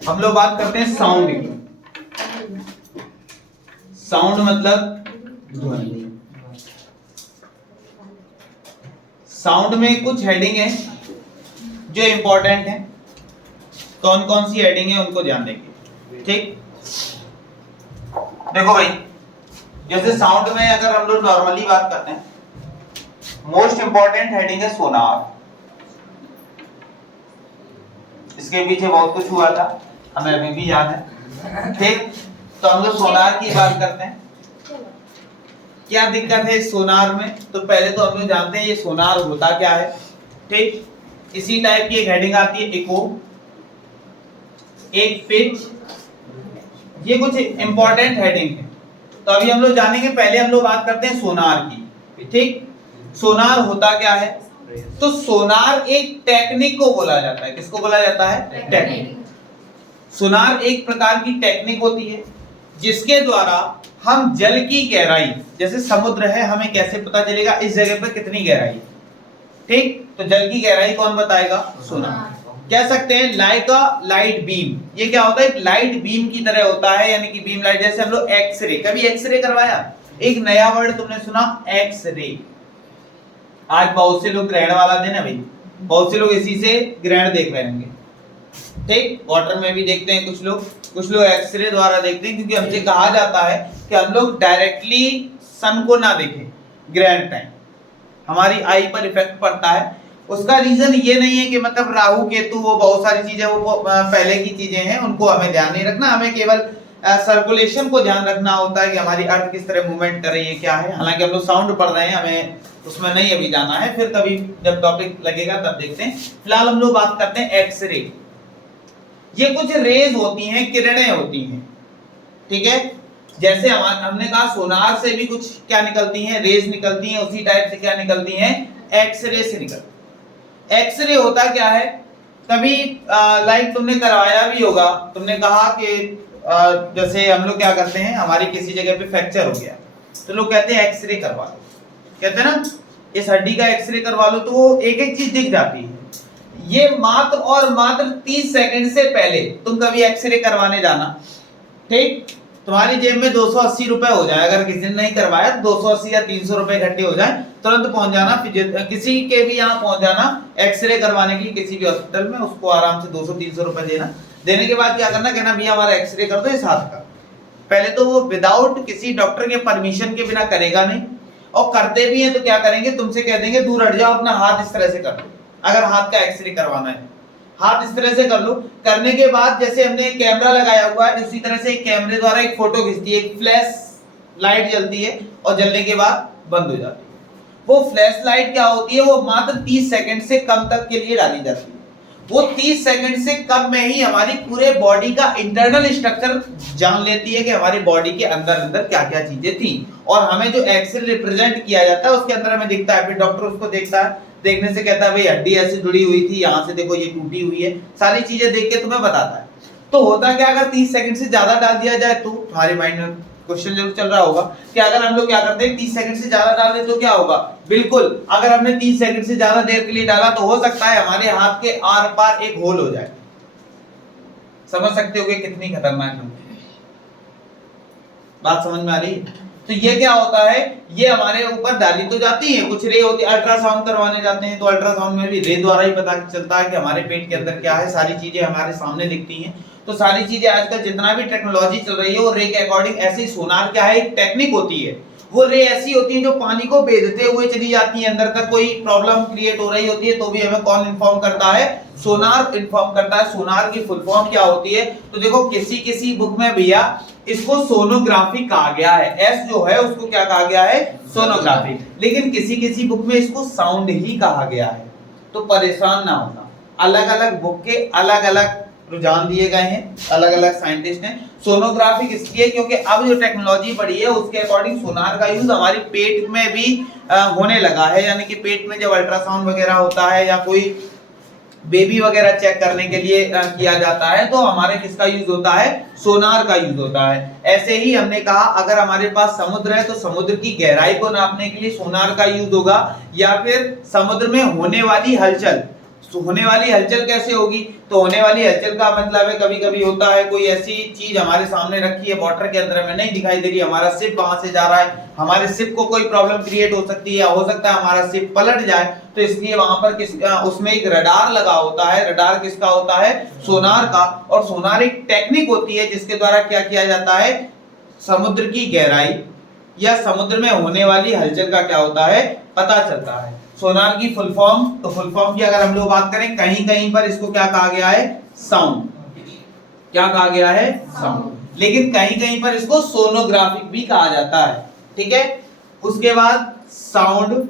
हम लोग बात करते हैं साउंड की। साउंड मतलब ध्वनि। साउंड में कुछ हेडिंग है जो इंपॉर्टेंट है। कौन कौन सी हेडिंग है उनको ध्यान देंगे। ठीक, देखो भाई, जैसे साउंड में अगर हम लोग नॉर्मली बात करते हैं, मोस्ट इंपॉर्टेंट हेडिंग है सोनार। इसके पीछे बहुत कुछ हुआ था, हमें अभी भी याद है। ठीक, तो हम लोग सोनार की बात करते हैं। क्या दिक्कत है इस सोनार में? तो पहले तो हम लोग जानते हैं ये सोनार होता क्या है। ठीक, इसी टाइप की एक हेडिंग आती है, इको, एक पिच, ये कुछ इंपॉर्टेंट हेडिंग है। तो अभी हम लोग जानेंगे, पहले हम लोग बात करते हैं सोनार की। ठीक, सोनार होता क्या है? तो सोनार एक टेक्निक को बोला जाता है। किसको बोला जाता है? टेक्निक। सोनार एक प्रकार की टेक्निक होती है जिसके द्वारा हम जल की गहराई, जैसे समुद्र है, हमें कैसे पता चलेगा इस जगह पर कितनी गहराई है? ठीक, तो जल की गहराई कौन बताएगा? सोनार। कह सकते हैं लाइक अ लाइट बीम। ये क्या होता है? एक लाइट बीम की तरह होता है, यानी कि बीम लाइट। जैसे हम लोग एक्सरे, कभी एक्सरे करवाया? एक नया वर्ड तुमने सुना, एक्सरे। आज बहुत से लोग ग्रहण वाला दिन है भाई, बहुत से लोग इसी से ग्रहण देख रहे होंगे। ठीक, वाटर में भी देखते हैं कुछ लोग एक्सरे द्वारा देखते हैं, क्योंकि हमसे कहा जाता है कि हम लोग डायरेक्टली सन को ना देखें ग्रहण टाइम, हमारी आई पर इफेक्ट पड़ता है। उसका रीजन ये नहीं है कि मतलब राहु केतु वो बहुत सारी चीजें वो पहले की चीजें हैं, उनको हमें ध्यान नहीं रखना। हमें केवल सर्कुलेशन को ध्यान रखना होता है कि हमारी अर्थ किस तरह मूवमेंट कर रही है, क्या है। हालांकि हम लोग साउंड पढ़ रहे हैं, हमें उसमें नहीं अभी जाना है, फिर कभी जब टॉपिक लगेगा तब देखते हैं। फिलहाल हम लोग बात करते हैं एक्सरे। ये कुछ रेज होती हैं, किरणें होती हैं। ठीक है, जैसे हमने कहा सोनार से भी कुछ क्या निकलती हैं? रेज निकलती हैं। उसी टाइप से क्या निकलती हैं? एक्सरे से निकलती। एक्सरे होता क्या है? कभी लाइक तुमने करवाया भी होगा, तुमने कहा कि जैसे हम लोग क्या करते हैं, हमारी किसी जगह पे फ्रैक्चर हो गया तो लोग कहते हैं एक्सरे करवा लो, कहते हैं ना इस हड्डी का एक्सरे करवा लो, तो वो एक एक चीज दिख जाती है। ये मात्र और मात्र 30 सेकंड से पहले तुम कभी एक्सरे करवाने जाना। ठीक, तुम्हारी जेब में 280 रुपए हो जाए, अगर किसी ने नहीं करवाया 280 या 300 रुपए इकट्ठे हो जाए, तुरंत पहुंच जाना, किसी के भी यहाँ पहुंच जाना एक्सरे करवाने के लिए, किसी भी हॉस्पिटल में। उसको आराम से 200-300 रुपए देना। देने के बाद क्या करना, कहना भैया हमारा एक्सरे कर दो इस हाथ का। पहले तो वो विदाउट किसी डॉक्टर के परमिशन के बिना करेगा नहीं, और करते भी हैं तो क्या करेंगे, तुमसे कह देंगे दूर हट जाओ, अपना हाथ इस तरह से कर लो। अगर हाथ का एक्सरे करवाना है, हाथ इस तरह से कर लो। करने के बाद जैसे हमने एक कैमरा लगाया हुआ है, उसी तरह से एक कैमरे द्वारा एक फोटो खींचती है, एक फ्लैश लाइट जलती है, और जलने के बाद बंद हो जाती है। वो फ्लैश लाइट क्या होती है? वो मात्र 30 सेकंड से कम तक के लिए डाली जाती है। वो 30 सेकंड से कम में ही हमारी पूरे बॉडी का इंटरनल स्ट्रक्चर जान लेती है कि हमारी बॉडी के अंदर अंदर क्या क्या चीजें थी, और हमें जो एक्सरे रिप्रेजेंट किया जाता है उसके अंदर हमें दिखता है। फिर डॉक्टर उसको देखता है, देखने से कहता है भाई हड्डी ऐसी जुड़ी हुई थी, यहाँ से देखो ये टूटी हुई है, सारी चीजें देख के तुम्हें बताता है। तो होता क्या, अगर 30 सेकंड से ज्यादा डाल दिया जाए तो तुम्हारे माइंड में क्वेश्चन जरूर चल रहा होगा कि अगर हम लोग क्या करते हैं 30 सेकंड से ज्यादा डाल दें तो क्या होगा। बिल्कुल, अगर हमने 30 सेकंड से ज्यादा देर के लिए डाला तो हो सकता है हमारे हाथ के आर पार एक होल हो जाए। समझ सकते हो कि कितनी खतरनाक है बात, समझ में आ रही है? तो ये क्या होता है, ये हमारे ऊपर डाली तो जाती है, कुछ रे होती है। अल्ट्रासाउंड करवाने जाते हैं तो अल्ट्रासाउंड में भी रे द्वारा ही पता चलता है कि हमारे पेट के अंदर क्या है, सारी चीजें हमारे सामने दिखती हैं। तो सारी चीजें आजकल जितना भी टेक्नोलॉजी चल रही है वो रे के अकॉर्डिंग, ऐसे ही सोनार क्या है, एक टेक्निक होती है। वो रे ऐसी होती है जो पानी को बेधते हुए चली जाती है अंदर तक। कोई प्रॉब्लम क्रिएट हो रही होती है तो भी हमें कौन इन्फॉर्म करता है? सोनार इन्फॉर्म करता है। सोनार की फुल फॉर्म क्या होती है? तो देखो किसी बुक में भैया इसको सोनोग्राफी कहा गया है। एस जो है उसको क्या कहा गया है? सोनोग्राफी। लेकिन किसी बुक में इसको साउंड ही कहा गया है। तो परेशान ना होना, अलग अलग बुक के अलग अलग रुझान दिए गए हैं, अलग अलग साइंटिस्ट ने। सोनोग्राफी इसलिए क्योंकि अब जो टेक्नोलॉजी बढ़ी है उसके अकॉर्डिंग सोनार का यूज हमारे पेट में भी होने लगा है। यानी कि पेट में जब अल्ट्रासाउंड वगैरह होता है या कोई बेबी वगैरह चेक करने के लिए किया जाता है तो हमारे किसका यूज होता है? सोनार का यूज होता है। ऐसे ही हमने कहा अगर हमारे पास समुद्र है तो समुद्र की गहराई को नापने के लिए सोनार का यूज होगा, या फिर समुद्र में होने वाली हलचल, होने वाली हलचल कैसे होगी? तो होने वाली हलचल का मतलब है कभी कभी होता है कोई ऐसी चीज हमारे सामने रखी है वाटर के अंदर, हमें नहीं दिखाई दे रही, हमारा शिप वहां से जा रहा है, हमारे शिप को कोई प्रॉब्लम क्रिएट हो सकती है, हो सकता है हमारा शिप पलट जाए, तो इसलिए वहां पर उसमें एक रडार लगा होता है। रडार किसका होता है? सोनार का। और सोनार एक टेक्निक होती है जिसके द्वारा क्या किया जाता है? समुद्र की गहराई या समुद्र में होने वाली हलचल का क्या होता है? पता चलता है। सोनार की फुल फॉर्म, तो फुल फॉर्म की अगर हम लोग बात करें, कहीं कहीं पर इसको क्या कहा गया है? साउंड। क्या कहा गया है? साउंड। लेकिन कहीं कहीं पर इसको सोनोग्राफिक भी कहा जाता है। ठीक है। उसके बाद sound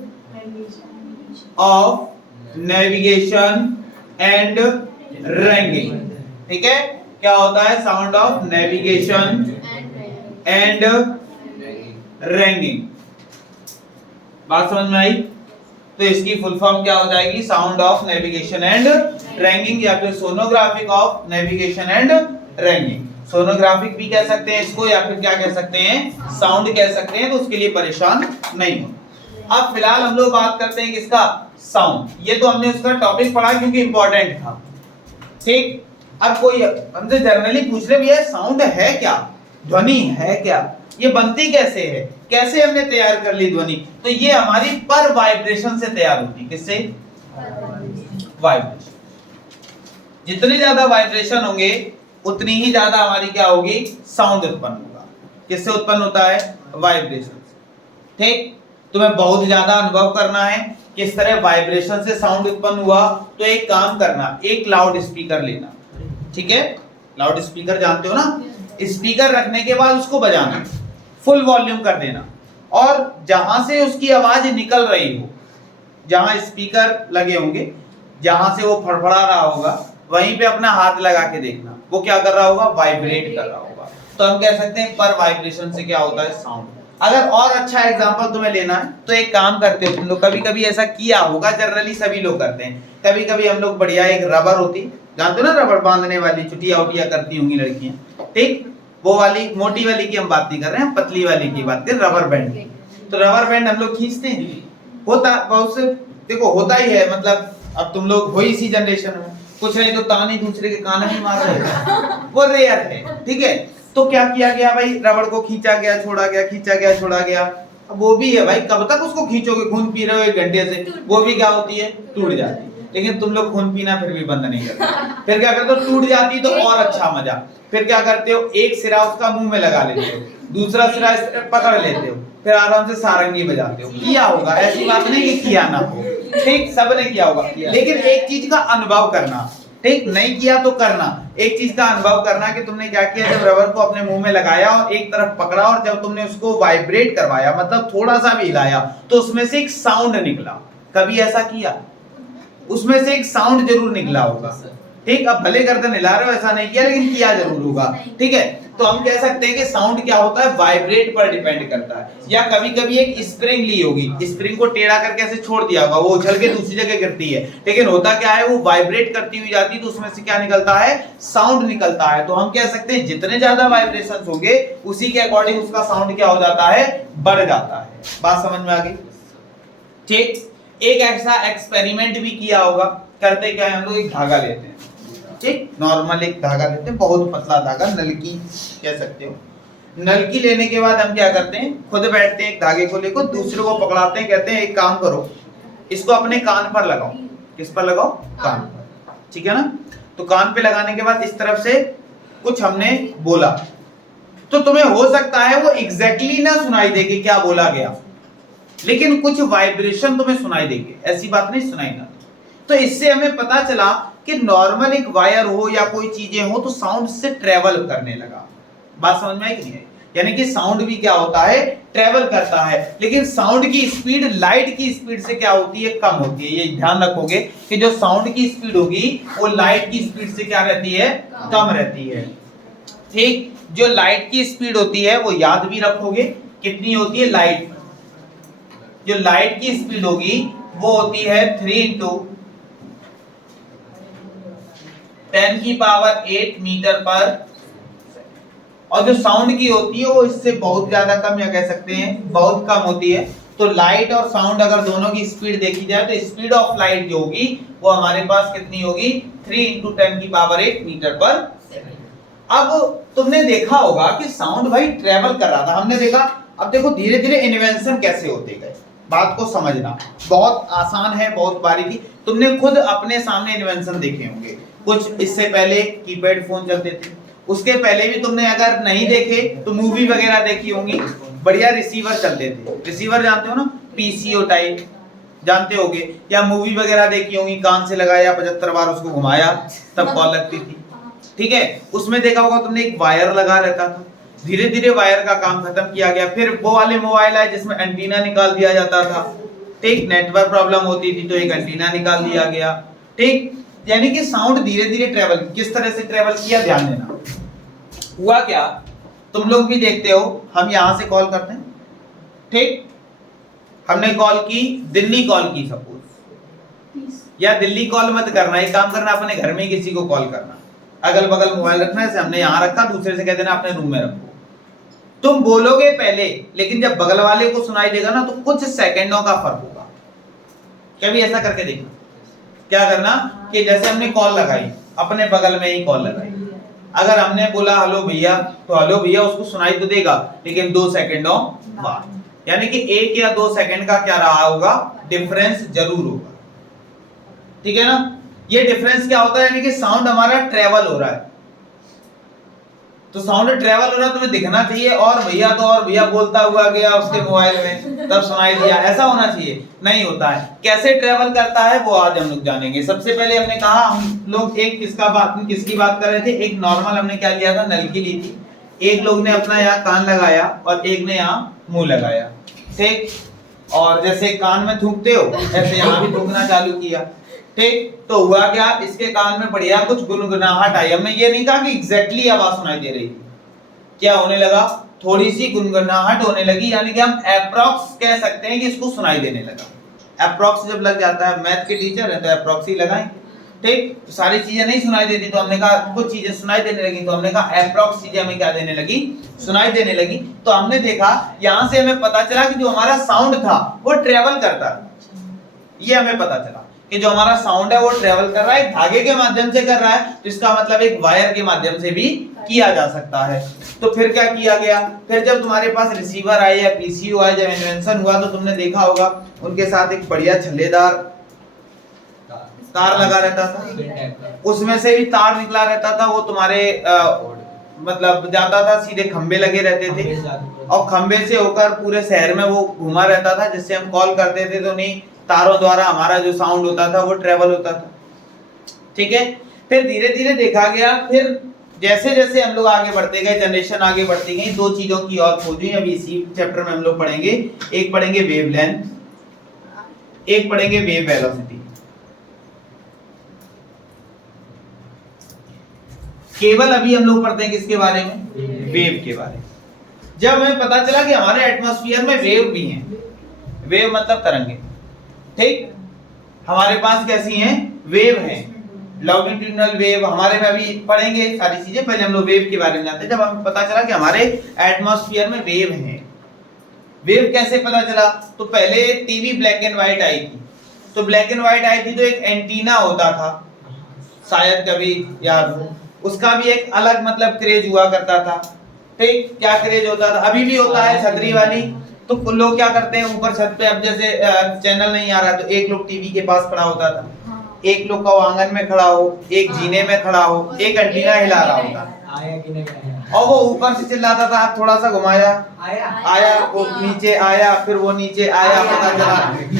of navigation and ragging. ठीक है। क्या होता है? Sound of navigation and ragging. बात समझ में आई? तो इसकी फुल फॉर्म क्या हो जाएगी? Sound of navigation and ragging, या फिर sonographic of navigation and ragging. Sonographic भी कह सकते हैं इसको, या फिर क्या कह सकते हैं? साउंड कह सकते हैं। तो उसके लिए परेशान नहीं हो। अब फिलहाल हम लोग बात करते हैं किसका? साउंड। ये तो हमने उसका टॉपिक पढ़ा क्योंकि इंपॉर्टेंट था। ठीक। अब कोई हमसे जनरली पूछ ले भैया साउंड है क्या, ध्वनि है क्या, ये बनती कैसे है, कैसे हमने तैयार कर ली ध्वनि? तो ये हमारी पर वाइब्रेशन से तैयार होती है। किससे? वाइब्रेशन। जितने ज्यादा वाइब्रेशन होंगे उतनी ही ज्यादा हमारी क्या होगी? साउंड उत्पन्न होगा। किससे उत्पन्न होता है? वाइब्रेशन से। ठीक। तुम्हें बहुत ज्यादा अनुभव करना है किस तरह वाइब्रेशन से साउंड उत्पन्न हुआ, तो एक काम करना, एक लाउड स्पीकर लेना। ठीक है। लाउड स्पीकर जानते हो ना? स्पीकर रखने के बाद उसको बजाना, फुल वॉल्यूम कर देना, और जहां से उसकी आवाज निकल रही हो, जहां स्पीकर लगे होंगे, जहां से वो फड़फड़ा रहा होगा, वहीं पे अपना हाथ लगा के देखना, वो क्या कर रहा होगा? वाइब्रेट कर रहा होगा। तो हम कह सकते हैं पर वाइब्रेशन से क्या होता है? साउंड। अगर और अच्छा एग्जांपल तुम्हें लेना है तो एक काम करते हो तुम लोग, कभी कभी ऐसा किया होगा, जनरली सभी लोग करते हैं, कभी कभी हम लोग बढ़िया एक रबर होती, जानते हो ना, रबर बांधने वाली, चुटिया उटिया करती होंगी लड़कियां। ठीक। वो वाली मोटी वाली की हम बात नहीं कर रहे हैं, पतली वाली की बात कर, रबर बैंड। तो रबर बैंड हम लोग खींचते हैं, होता बहुत से, देखो होता ही है, मतलब अब तुम लोग हो इसी जनरेशन में, कुछ नहीं तो ताने दूसरे के कान में मार रहे, वो रेयर है। ठीक है। तो क्या किया गया भाई? रबड़ को खींचा गया, छोड़ा गया, खींचा गया, छोड़ा गया। अब वो भी है भाई, कब तक उसको खींचोगे? खून पी रहे हो 1 घंटे से, वो भी क्या होती है? टूट जाती है। लेकिन तुम लोग खून पीना फिर भी बंद नहीं करते। फिर क्या करते हो? टूट जाती तो और अच्छा मजा। फिर क्या करते हो? एक सिरा उसका मुंह में लगा लेते हो, दूसरा सिरा पकड़ लेते हो, फिर आराम से सारंगी बजाते हो। किया होगा, ऐसी बात नहीं कि किया ना हो। ठीक। सबने किया होगा। लेकिन एक चीज का अनुभव करना, ठीक, नहीं किया तो करना, एक चीज का अनुभव करना कि तुमने क्या किया, जब रबर को अपने मुंह में लगाया और एक तरफ पकड़ा, और जब तुमने उसको वाइब्रेट करवाया, मतलब थोड़ा सा भी हिलाया, तो उसमें से एक साउंड निकला। कभी ऐसा किया? उसमें से एक साउंड जरूर निकला होगा। ठीक। अब भले गर्दन हिला रहे हो, ऐसा नहीं किया, लेकिन किया जरूर होगा। ठीक है। तो हम कह सकते हैं कि साउंड क्या होता है? वाइब्रेट पर डिपेंड करता है। या कभी कभी एक स्प्रिंग ली होगी, स्प्रिंग को टेढ़ा करके ऐसे छोड़ दिया होगा, वो उछल के दूसरी जगह गिरती है, लेकिन होता क्या है? वो वाइब्रेट करती हुई जाती है, तो उसमें से क्या निकलता है? साउंड निकलता है। तो हम कह सकते हैं जितने ज्यादा वाइब्रेशन होंगे उसी के अकॉर्डिंग उसका साउंड क्या हो जाता है? बढ़ जाता है। बात समझ में आ गई? ठीक। एक ऐसा एक्सपेरिमेंट भी किया होगा। करते क्या है? हम लोग एक धागा लेते हैं, ठीक, नॉर्मल एक धागा लेते हैं, बहुत पतला धागा, नलकी कह सकते हो। नलकी लेने के बाद हम क्या करते हैं? खुद बैठते हैं, एक धागे को लेकर दूसरे को पकड़ाते हैं, कहते हैं एक काम करो, इसको अपने कान पर लगाओ। किस पर लगाओ? कान पर। ठीक है ना? तो कान पे लगाने के बाद इस तरफ से कुछ हमने बोला, तो तुम्हें हो सकता है वो एग्जैक्टली ना सुनाई दे कि क्या बोला गया, लेकिन कुछ वाइब्रेशन तुम्हें सुनाई देंगे, ऐसी बात नहीं सुनाई ना। तो इससे हमें पता चला कि नॉर्मल एक वायर हो या कोई चीजें हो तो साउंड से ट्रेवल करने लगा। बात समझ में आई कि नहीं आई? यानी कि साउंड भी क्या होता है? ट्रेवल करता है। लेकिन साउंड की स्पीड लाइट की स्पीड से क्या होती है? कम होती है। ये ध्यान रखोगे कि जो साउंड की स्पीड होगी वो लाइट की स्पीड से क्या रहती है? कम रहती है। ठीक। जो लाइट की स्पीड होती है वो याद भी रखोगे, कितनी होती है? लाइट, जो लाइट की स्पीड होगी वो होती है 3 × 10⁸ मीटर पर, और जो साउंड की होती है वो इससे बहुत ज्यादा कम, या कह सकते हैं बहुत कम होती है, तो लाइट और साउंड अगर दोनों की स्पीड देखी जाए तो स्पीड ऑफ लाइट जो होगी वो हमारे पास कितनी होगी 3 × 10⁸ मीटर पर सेकंड। अब तुमने देखा होगा कि साउंड भाई ट्रेवल कर रहा था, हमने देखा। अब देखो धीरे धीरे इन्वेंशन कैसे होते गए, बात को समझना बहुत आसान है, बहुत बारीकी। तुमने खुद अपने सामने इन्वेंशन देखे होंगे। कुछ इससे पहले कीपैड फोन चलते थे, उसके पहले भी तुमने अगर नहीं देखे तो मूवी वगैरह देखी होंगी, बढ़िया रिसीवर चलते थे। रिसीवर जानते हो ना, पीसीओ टाइप जानते होगे, या मूवी वगैरह देखी होंगी, कान से लगाया 75 बार उसको घुमाया तब कॉल लगती थी, ठीक है। उसमें देखा होगा तुमने एक वायर लगा रहता था, धीरे धीरे वायर का काम खत्म किया गया। फिर वो वाले मोबाइल आए जिसमें एंटीना निकाल दिया जाता था, ठीक। नेटवर्क प्रॉब्लम होती थी तो एक एंटीना निकाल दिया गया, ठीक। यानी कि साउंड धीरे धीरे ट्रेवल, किस तरह से ट्रेवल किया ध्यान देना। हुआ क्या, तुम लोग भी देखते हो, हम यहां से कॉल करते हैं, ठीक। हमने कॉल की, दिल्ली कॉल की सपोज, या दिल्ली कॉल मत करना, एक काम करना अपने घर में किसी को कॉल करना, अगल बगल मोबाइल रखना है, हमने यहां रखा, दूसरे से कह देना अपने रूम में रखो। तुम बोलोगे पहले, लेकिन जब बगल वाले को सुनाई देगा ना तो कुछ सेकंडों का फर्क होगा। कभी ऐसा करके देखना, क्या करना कि जैसे हमने कॉल लगाई, अपने बगल में ही कॉल लगाई, अगर हमने बोला हेलो भैया तो हेलो भैया उसको सुनाई तो देगा, लेकिन 2 सेकंडों बाद, यानी कि 1 या 2 सेकंड का क्या रहा होगा, डिफरेंस जरूर होगा, ठीक है ना। ये डिफरेंस क्या होता है, यानी कि साउंड हमारा ट्रेवल हो रहा है। तो साउंड ट्रेवल हो रहा है, तुम्हें दिखना चाहिए और भैया तो और भैया बोलता हुआ गया उसके मोबाइल में, तब सुनाई दिया, ऐसा होना चाहिए, नहीं होता है। कैसे ट्रेवल करता है वो आज हम लोग जानेंगे। सबसे पहले हमने कहा हम लोग एक किसकी बात कर रहे थे, एक नॉर्मल हमने क्या लिया था, नलकी ली थी। एक लोग ने अपना यहाँ कान लगाया और एक ने यहाँ मुंह लगाया, ठीक। और जैसे कान में थूकते हो ऐसे यहाँ भी थूकना चालू किया, ठीक। तो हुआ क्या, इसके कान में बढ़िया कुछ गुनगुनाहट आई। हमने ये नहीं कहा कि एग्जैक्टली आवाज सुनाई दे रही, क्या होने लगा, थोड़ी सी गुनगुनाहट होने लगी, यानी कि हम एप्रोक्स कह सकते हैं कि इसको सुनाई देने लगा। एप्रोक्स जब लग जाता है, मैथ के टीचर है तो एप्रोक्स ही लगाएंगे, ठीक। तो सारी चीजें नहीं सुनाई देती तो हमने कहा कुछ चीजें सुनाई देने लगी, तो हमने कहा एप्रोक्स चीजें हमें क्या देने लगी, सुनाई देने लगी। तो हमने देखा यहां से हमें पता चला कि जो हमारा साउंड था वो ट्रेवल करता है। ये हमें पता चला कि जो हमारा साउंड है वो ट्रेवल कर रहा है, धागे के माध्यम से कर रहा है, तो इसका मतलब एक वायर के माध्यम से भी किया जा सकता है। तो फिर क्या किया गया, फिर जब तुम्हारे पास रिसीवर आए या पीसीयू आए, जब इन्वेंशन हुआ तो तुमने देखा होगा उनके साथ एक बढ़िया छल्लेदार तार लगा रहता था, उसमें से भी तार निकला रहता था, वो तुम्हारे मतलब जाता था, सीधे खंबे लगे रहते थे और खंबे से होकर पूरे शहर में वो घुमा रहता था, जिससे हम कॉल करते थे तो नहीं तारों द्वारा हमारा जो साउंड होता था वो ट्रेवल होता था, ठीक है। फिर धीरे धीरे देखा गया, फिर जैसे जैसे हम लोग आगे बढ़ते गए, जनरेशन आगे बढ़ती गई, 2 चीजों की और खोज हुई। अभी इसी चैप्टर में हम लोग पढ़ेंगे, एक पढ़ेंगे वेवलेंथ, एक पढ़ेंगे वेव वेलोसिटी। केवल अभी हम लोग पढ़ते हैं किसके बारे में, वेव के बारे में। जब हमें पता चला कि हमारे एटमॉस्फेयर में वेव भी हैं, वेव मतलब तरंगे, ठीक। हमारे पास कैसी हैं, वेव हैं, लॉन्गिट्यूडिनल वेव, हमारे में अभी पढ़ेंगे सारी चीजें, पहले हम लोग वेव के बारे में जानते हैं। जब हमें पता चला कि हमारे एटमॉस्फेयर में वेव हैं, वेव कैसे पता चला, तो पहले टीवी ब्लैक एंड व्हाइट आई थी, तो ब्लैक एंड व्हाइट आई थी तो एक एंटीना होता था, शायद कभी याद हो, उसका भी एक अलग मतलब क्रेज हुआ करता था, ठीक। क्या क्रेज होता था, अभी भी होता है, छतरी वाली। तो लोग क्या करते हैं ऊपर छत पे, अब जैसे चैनल नहीं आ रहा तो एक लोग टीवी के पास खड़ा होता था, एक लोग का आंगन में खड़ा हो, एक जीने में खड़ा हो, एक एंटीना हिला रहा होता, आया कि नहीं आया, और वो ऊपर से चिल्लाता था, आप थोड़ा सा घुमाया, आया, वो नीचे आया, फिर वो नीचे आया, पता चला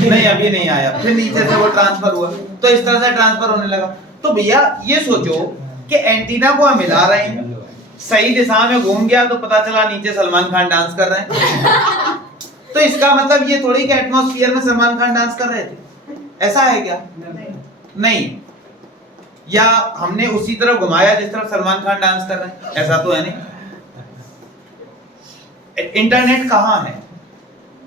नहीं अभी नहीं आया, फिर नीचे से वो ट्रांसफर हुआ, तो इस तरह से ट्रांसफर होने लगा। तो भैया ये सोचो कि एंटीना को हम हिला रहे हैं, सही दिशा में घूम गया तो पता चला नीचे सलमान खान डांस कर रहे हैं, तो इसका मतलब ये थोड़ी कि एटमॉस्फेयर में सलमान खान डांस कर रहे थे, ऐसा है क्या, नहीं। या हमने उसी तरह घुमाया जिस तरह सलमान खान डांस कर रहे हैं, ऐसा तो है नहीं। इंटरनेट कहाँ है,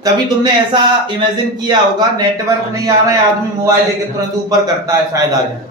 कभी तुमने ऐसा इमेजिन किया होगा, नेटवर्क नहीं आ रहा है, आदमी मोबाइल लेके तुरंत ऊपर करता है, शायद आ जाए,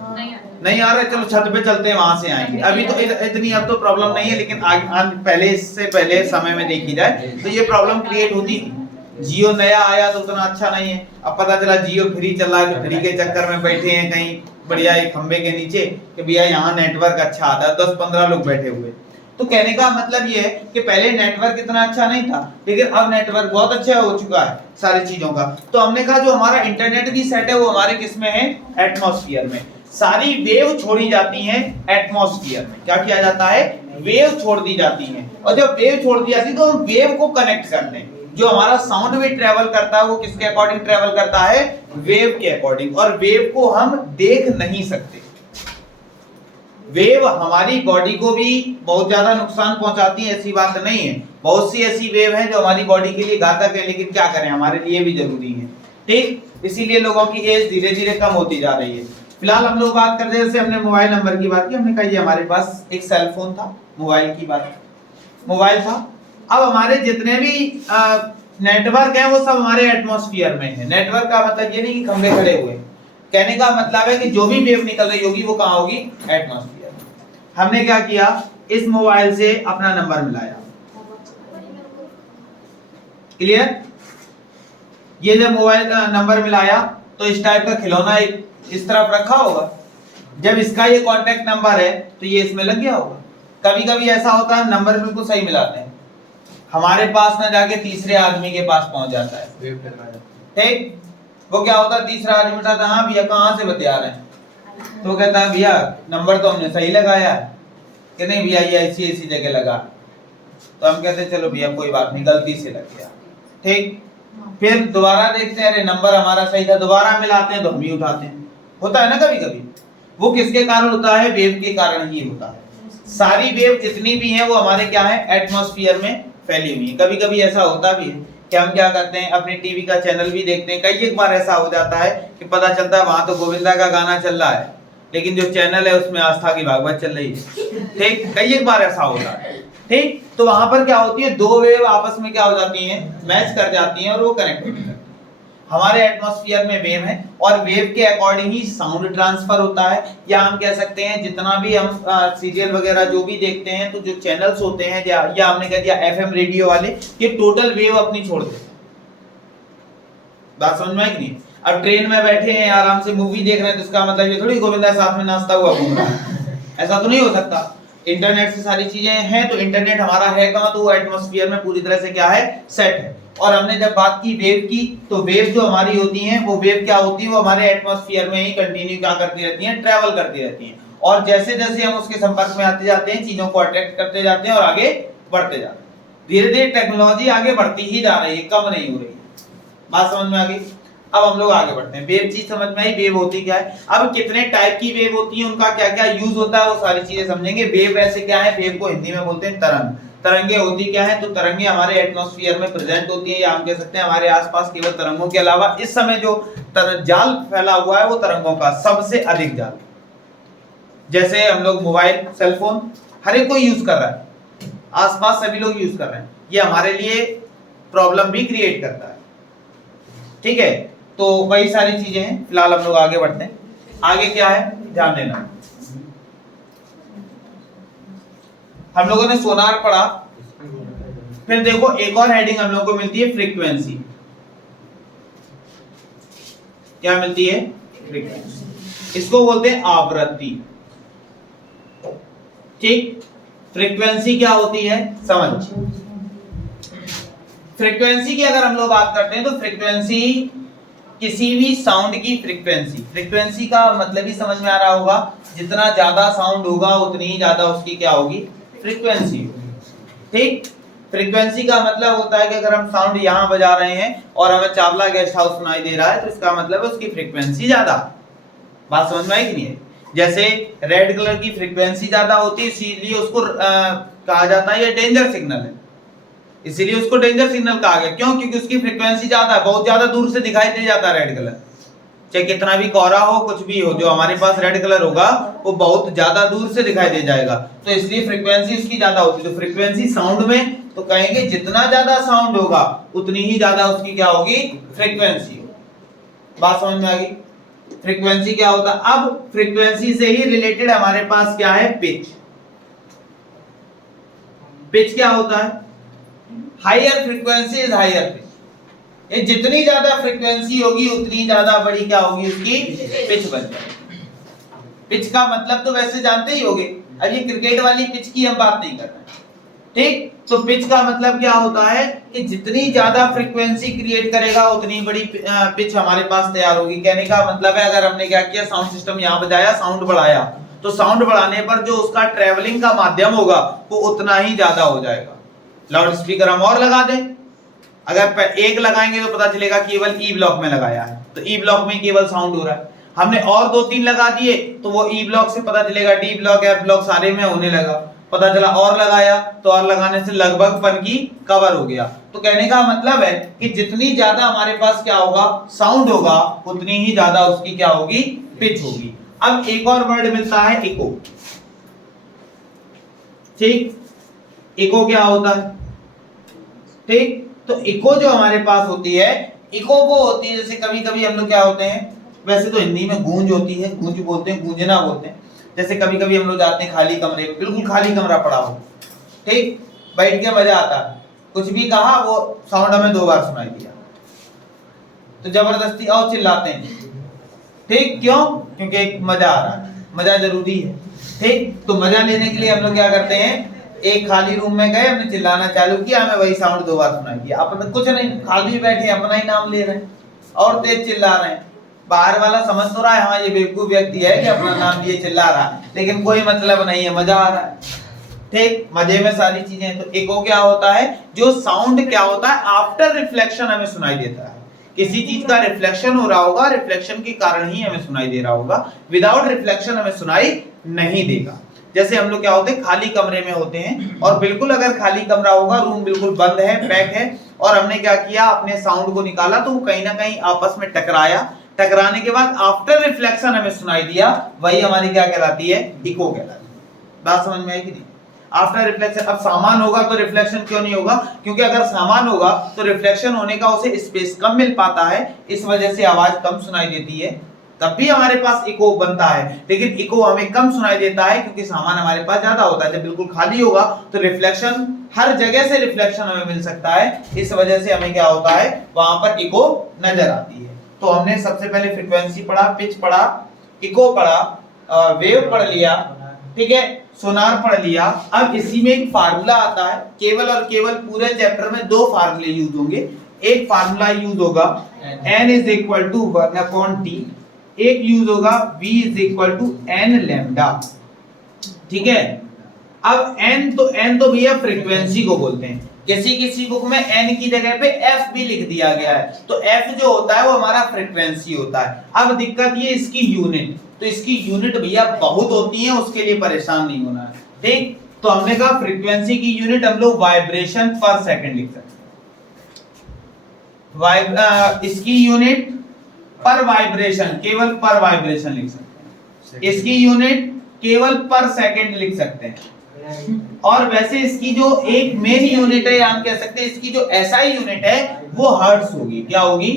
नहीं आ रहा है, चलो छत पे चलते हैं, वहां से आएंगे। अभी तो इतनी अब तो प्रॉब्लम नहीं है, लेकिन पहले, इससे पहले समय में देखी जाए तो ये प्रॉब्लम क्रिएट होती थी। जियो नया आया तो उतना अच्छा नहीं है, अब पता चला जियो फ्री चल रहा है तो फ्री के चक्कर में बैठे हैं कहीं बढ़िया एक खंबे के नीचे कि भैया यहाँ नेटवर्क अच्छा आता है, 10-15 लोग बैठे हुए। तो कहने का मतलब ये है कि पहले नेटवर्क इतना अच्छा नहीं था, लेकिन अब नेटवर्क बहुत अच्छा हो चुका है सारी चीजों का। तो हमने कहा जो हमारा इंटरनेट की सेट है वो हमारे किस में है, एटमॉस्फेयर में। सारी वेव छोड़ी जाती हैं एटमॉस्फेयर में। क्या किया जाता है, वेव छोड़ दी जाती हैं, और जब वेव छोड़ दी जाती है तो हम वेव को कनेक्ट करते हैं। जो हमारा साउंड भी ट्रेवल करता है वो किसके अकॉर्डिंग ट्रेवल करता है, वेव के अकॉर्डिंग, और वेव को हम देख नहीं सकते। वेव हमारी बॉडी को भी बहुत ज्यादा नुकसान पहुंचाती है, ऐसी बात नहीं है। बहुत सी ऐसी वेव है जो हमारी बॉडी के लिए घातक है, लेकिन क्या करें हमारे लिए भी जरूरी है, ठीक। इसीलिए लोगों की एज धीरे धीरे कम होती जा रही है। फिलहाल हम लोग बात करते हैं, जैसे हमने मोबाइल नंबर की बात की, हमने कहा ये हमारे पास एक सेल फोन था, मोबाइल की बात, मोबाइल था। अब हमारे जितने भी नेटवर्क है वो सब हमारे एटमॉस्फेयर में है। नेटवर्क का मतलब ये नहीं कि खंभे खड़े हुए, कहने का मतलब है कि जो भी वेव निकल रही होगी वो कहाँ होगी, एटमॉस्फेयर में। हमने क्या किया, इस मोबाइल से अपना नंबर मिलाया, क्लियर। ये जब मोबाइल का नंबर मिलाया तो इस टाइप का खिलौना इस तरफ रखा होगा, जब इसका ये कांटेक्ट नंबर है तो ये इसमें लग गया होगा। कभी कभी ऐसा होता है नंबर बिल्कुल सही मिलाते हैं, हमारे पास ना जाके तीसरे आदमी के पास पहुंच जाता है, ठीक। वो क्या होता है, तीसरा आदमी उठाता है, हाँ भैया कहाँ से बता रहे हैं, तो कहता है भैया नंबर तो हमने सही लगाया है, कि नहीं भैया ये ऐसी ऐसी जगह लगा। तो हम कहते हैं चलो भैया कोई बात नहीं, गलती से लग गया, ठीक। फिर दोबारा देखते हैं, अरे नंबर हमारा सही था, दोबारा मिलाते हैं तो हम ही उठाते हैं। होता है ना कभी कभी। वो किसके कारण होता है, वेव के कारण ही होता है। सारी वेव जितनी भी हैं वो हमारे क्या है, एटमॉस्फेयर में फैली हुई है। कभी कभी ऐसा होता भी है कि हम क्या करते हैं, अपने टीवी का चैनल भी देखते हैं, कई एक बार ऐसा हो जाता है कि पता चलता है वहां तो गोविंदा का गाना चल रहा है, लेकिन जो चैनल है उसमें आस्था की भागवत चल रही है, ठीक। कई एक बार ऐसा होता है, ठीक। तो वहां पर क्या होती है, दो वेव आपस में क्या हो जाती हैं, मैच कर जाती हैं और वो कनेक्ट हो जाती है। हमारे एटमॉस्फेयर में वेव है, और वेव के अकॉर्डिंग ही साउंड ट्रांसफर होता है। या हम कह सकते हैं जितना भी हम सीरियल वगैरह जो भी देखते हैं, तो जो चैनल्स होते हैं या हमने कह दिया एफएम रेडियो वाले, ये टोटल वेव अपनी छोड़ देते हैं। बात समझ में आई कि नहीं। अब ट्रेन में बैठे हैं आराम से मूवी देख रहे हैं, तो इसका मतलब ये थोड़ी गोविंदा साथ में नाचता हुआ घूम रहा है, ऐसा तो नहीं हो सकता। इंटरनेट से सारी चीजें हैं, तो इंटरनेट हमारा है कहाँ, तो वो एटमॉस्फेयर में पूरी तरह से क्या है, सेट है। और हमने जब बात की वेव की, तो वेव जो हमारी होती हैं वो वेव क्या होती है, वो हमारे एटमॉस्फेयर में ही कंटिन्यू क्या करती रहती हैं, ट्रैवल करती रहती हैं। और जैसे जैसे हम उसके संपर्क में आते जाते हैं, चीजों को अट्रैक्ट करते जाते हैं और आगे बढ़ते जाते हैं। धीरे धीरे टेक्नोलॉजी आगे बढ़ती ही जा रही है, कम नहीं हो रही है। बात समझ में आ गई। अब हम लोग आगे बढ़ते हैं। वेव चीज समझ में आई, वेव होती क्या है। अब कितने टाइप की वेव होती है, उनका क्या क्या यूज होता है, वो सारी चीजें समझेंगे। वेव ऐसे क्या है, वेव को हिंदी में बोलते हैं तरंग। तरंगे होती क्या है, तो तरंगे हमारे एटमॉस्फेयर में प्रेजेंट होती है, या हम कह सकते हैं हमारे आसपास केवल तरंगों के अलावा इस समय जो जाल फैला हुआ है वो तरंगों का सबसे अधिक जाल। जैसे हम लोग मोबाइल, सेलफोन हर एक कोई यूज कर रहा है, आसपास सभी लोग यूज कर रहे हैं, ये हमारे लिए प्रॉब्लम भी क्रिएट करता है, ठीक है। तो वही सारी चीजें हैं। फिलहाल हम लोग आगे बढ़ते हैं। आगे क्या है ध्यान देना। हम लोगों ने सोनार पढ़ा, फिर देखो एक और हेडिंग हम लोगों को मिलती है, फ्रीक्वेंसी। क्या मिलती है, फ्रीक्वेंसी। इसको बोलते हैं आवृत्ति, ठीक। फ्रीक्वेंसी क्या होती है समझ। फ्रीक्वेंसी की अगर हम लोग बात करते हैं, तो फ्रीक्वेंसी किसी भी साउंड की फ्रीक्वेंसी, फ्रीक्वेंसी का मतलब ही समझ में आ रहा होगा, जितना ज्यादा साउंड होगा उतनी ही ज्यादा उसकी क्या होगी, फ्रीक्वेंसी होगी, ठीक। फ्रीक्वेंसी का मतलब होता है कि अगर हम साउंड यहाँ बजा रहे हैं और हमें चावला गेस्ट हाउस सुनाई दे रहा है, तो इसका मतलब है उसकी फ्रीक्वेंसी ज्यादा। बात समझ में आई कि नहीं है। जैसे रेड कलर की फ्रीक्वेंसी ज्यादा होती है, इसीलिए उसको कहा जाता है ये डेंजर सिग्नल है, इसीलिए उसको डेंजर सिग्नल कहा गया। क्यों, क्योंकि उसकी फ्रीक्वेंसी ज्यादा है, बहुत ज्यादा दूर से दिखाई दे जाता है रेड कलर, चाहे कितना भी कोहरा हो, कुछ भी हो, जो हमारे पास रेड कलर होगा वो बहुत ज्यादा दूर से दिखाई दे जाएगा, तो इसलिए फ्रीक्वेंसी उसकी ज्यादा होती है। तो फ्रीक्वेंसी साउंड में तो कहेंगे जितना ज्यादा साउंड होगा उतनी ही ज्यादा उसकी क्या होगी, फ्रीक्वेंसी होगी। बात समझ में आ गई। फ्रीक्वेंसी क्या होता है। अब फ्रीक्वेंसी से ही रिलेटेड हमारे पास क्या है, पिच। पिच क्या होता है, higher frequency is higher pitch. ये जितनी ज्यादा फ्रीक्वेंसी होगी उतनी ज्यादा बड़ी क्या होगी उसकी पिच बन जाएगी। पिच का मतलब तो वैसे जानते ही होगे, अब ये क्रिकेट वाली पिच की हम बात नहीं कर रहे हैं, ठीक। तो पिच का मतलब क्या होता है कि जितनी ज्यादा फ्रीक्वेंसी क्रिएट करेगा उतनी बड़ी पिच हमारे पास तैयार होगी। कहने का मतलब है अगर हमने क्या किया, साउंड सिस्टम यहाँ बजाया, साउंड बढ़ाया, तो साउंड बढ़ाने पर जो उसका ट्रेवलिंग का माध्यम होगा वो उतना ही ज्यादा हो जाएगा। लाउड स्पीकर हम और लगा दें, अगर एक लगाएंगे तो पता चलेगा केवल ई ब्लॉक में लगाया है, तो ई ब्लॉक में केवल साउंड हो रहा है। हमने और 2-3 लगा दिए तो वो ई ब्लॉक से पता चलेगा डी ब्लॉक, एफ ब्लॉक सारे में होने लगा, पता चला। और लगाया तो और लगाने से लगभग पन की कवर हो गया। तो कहने का मतलब है कि जितनी ज्यादा हमारे पास क्या होगा, साउंड होगा, उतनी ही ज्यादा उसकी क्या होगी, पिच होगी। अब एक और वर्ड मिलता है इको, ठीक। इको क्या होता है, ठीक। तो इको जो हमारे पास होती है, इको वो होती है जैसे कभी कभी हम लोग क्या होते हैं, वैसे तो हिंदी में गूंज होती है, गूंज बोलते हैं, गूंजना बोलते हैं। जैसे कभी कभी हम लोग जाते हैं खाली कमरे में, बिल्कुल खाली कमरा पड़ा हो, ठीक, बैठ के मजा आता है, कुछ भी कहा वो साउंड हमें 2 बार सुनाई दिया, तो जबरदस्ती और चिल्लाते हैं, ठीक। क्यों? क्योंकि मजा आ रहा है, मजा जरूरी है, ठीक। तो मजा लेने के लिए हम लोग क्या करते हैं, एक खाली रूम में गए, हमने चिल्लाना चालू किया, हमें वही साउंड 2 बार सुनाई दिया। अपन कुछ नहीं, खाली बैठे अपना ही नाम ले रहे हैं और तेज चिल्ला रहे हैं। बाहर वाला समझ तो रहा है हाँ ये बेवकूफ व्यक्ति है कि अपना नाम लिए चिल्ला रहा है, लेकिन कोई मतलब नहीं है, मजा आ रहा है, ठीक। मजे में सारी चीजें। तो इको क्या होता है, जो साउंड क्या होता है, आफ्टर रिफ्लेक्शन हमें सुनाई देता है। किसी चीज का रिफ्लेक्शन हो रहा होगा, रिफ्लेक्शन के कारण ही हमें सुनाई दे रहा होगा, विदाउट रिफ्लेक्शन हमें सुनाई नहीं देगा। जैसे हम लोग क्या होते हैं, खाली कमरे में होते हैं, और बिल्कुल अगर खाली कमरा होगा, रूम बिल्कुल बंद है, पैक है, और हमने क्या किया, अपने साउंड को निकाला, तो वो कहीं ना कहीं आपस में टकराया, टकराने के बाद आफ्टर रिफ्लेक्शन हमें सुनाई दिया, वही हमारी क्या कहलाती है, इको कहलाती है। बात समझ में आई कि नहीं? After reflection. अब सामान होगा तो रिफ्लेक्शन क्यों नहीं होगा, क्योंकि अगर सामान होगा तो रिफ्लेक्शन होने का उसे स्पेस कम मिल पाता है, इस वजह से आवाज कम सुनाई देती है, तब भी हमारे पास इको बनता है। लेकिन इको हमें कम सुनाई देता है क्योंकि सामान हमारे पास ज्यादा होता है। जब बिल्कुल खाली होगा तो रिफ्लेक्शन, हर जगह से रिफ्लेक्शन हमें मिल सकता है, इस वजह से हमें क्या होता है, वहां पर इको नजर आती है। तो हमने सबसे पहले फ्रीक्वेंसी पढ़ा, पिच पढ़ा, इको पढ़ा, वेव पढ़ लिया, ठीक है, सोनार पढ़ लिया। अब इसी में एक फार्मूला आता है, केवल और केवल पूरे चैप्टर में 2 फार्मूले यूज होंगे। एक फार्मूला यूज होगा n = 1/t, एक यूज होगा v = n लैम्डा, ठीक है। अब n तो भैया फ्रीक्वेंसी को बोलते हैं, किसी किसी बुक में n की जगह पे f भी लिख दिया गया है, तो f जो होता है वो हमारा फ्रीक्वेंसी होता है। अब दिक्कत ये इसकी यूनिट, तो इसकी यूनिट भैया बहुत होती है, उसके लिए परेशान नहीं होना है, ठीक। तो हमने कहा फ्रीक्वेंसी की यूनिट हम लोग वाइब्रेशन पर सेकंड लिख सकते हैं, इसकी यूनिट पर वाइब्रेशन, केवल पर वाइब्रेशन लिख सकते हैं, इसकी यूनिट केवल पर सेकंड लिख सकते हैं। और वैसे इसकी जो एक मेन यूनिट है, हम कह सकते हैं इसकी जो एसआई यूनिट है वो हर्ट्ज होगी। क्या होगी?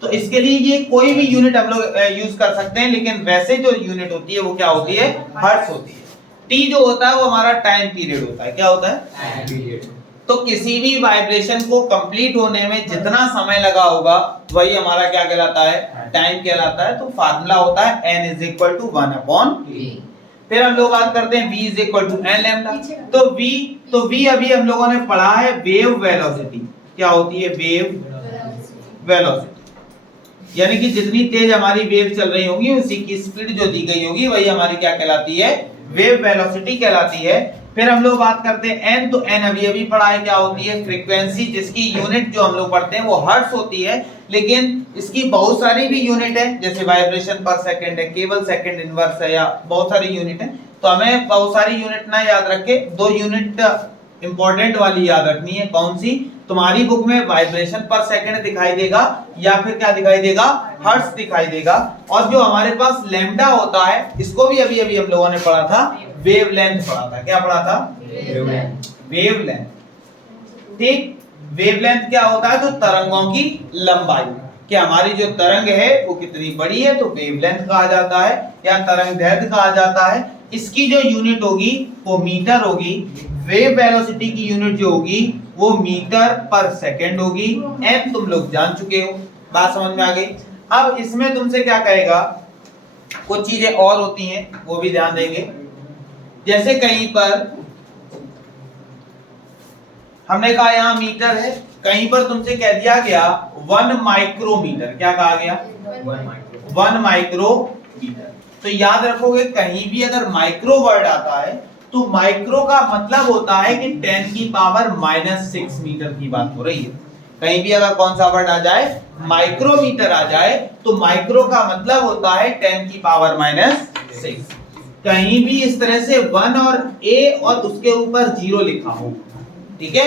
तो इसके लिए ये कोई भी यूनिट हम लोग यूज कर सकते हैं, लेकिन वैसे जो यूनिट होती है वो क्या होती है, हर्ट्ज होती है। टी जो होता है वो हमारा टाइम पीरियड होता है। क्या होता है? Time period. तो किसी भी वाइब्रेशन को कंप्लीट होने में जितना समय लगा होगा वही हमारा क्या कहलाता है, टाइम कहलाता है। तो फार्मूला होता है n = 1/t। फिर हम लोग बात करते हैं v = n लैम्डा। तो v अभी हम लोगों ने पढ़ा है वेव वेलोसिटी। क्या होती है? वेव वेलोसिटी, यानी कि जितनी तेज हमारी वेव चल रही होगी उसी की स्पीड जो दी गई होगी वही हमारी क्या कहलाती है, वेव वेलोसिटी कहलाती है। फिर हम लोग बात करते हैं n, तो n अभी पढ़ा है क्या होती है, फ्रीक्वेंसी, जिसकी यूनिट जो हम लोग पढ़ते हैं वो हर्ट्ज होती है, लेकिन इसकी बहुत सारी भी यूनिट है, जैसे वाइब्रेशन पर सेकंड है, केवल सेकंड इनवर्स है, या बहुत सारी यूनिट है। तो हमें बहुत सारी यूनिट ना याद रखे, 2 यूनिट इंपॉर्टेंट वाली याद रखनी है। कौन सी? तुम्हारी बुक में वाइब्रेशन पर सेकंड दिखाई देगा या फिर क्या दिखाई देगा, हर्ट्ज दिखाई देगा। और जो हमारे पास लैम्डा होता है, इसको भी अभी हम लोगों ने पढ़ा था, वेवलेंथ पढ़ा था। क्या पढ़ा था? वेवलेंथ, ठीक। वेवलेंथ क्या होता है? तो तरंगों की लंबाई, कि हमारी जो तरंग है वो कितनी बड़ी है, तो वेवलेंथ कहा जाता है या तरंग दैर्घ्य कहा जाता है। इसकी जो यूनिट होगी वो मीटर होगी। वेव वेलोसिटी की यूनिट जो होगी वो मीटर पर सेकंड होगी। एन तुम लोग जान चुके हो, बात समझ में आ गई। अब इसमें तुमसे क्या कहेगा, कुछ चीजें और होती हैं वो भी ध्यान देंगे। जैसे कहीं पर हमने कहा यहां मीटर है, कहीं पर तुमसे कह दिया गया 1 माइक्रोमीटर, क्या कहा गया 1 माइक्रोमीटर। तो याद रखोगे कहीं भी अगर माइक्रो वर्ड आता है तो माइक्रो का मतलब होता है कि 10 की पावर -6 मीटर की बात हो रही है। कहीं भी अगर कौन सा वर्ड आ जाए, माइक्रोमीटर आ जाए, तो माइक्रो का मतलब होता है 10 की पावर -6। कहीं भी इस तरह से 1 और a और उसके ऊपर 0 लिखा हो, ठीक है,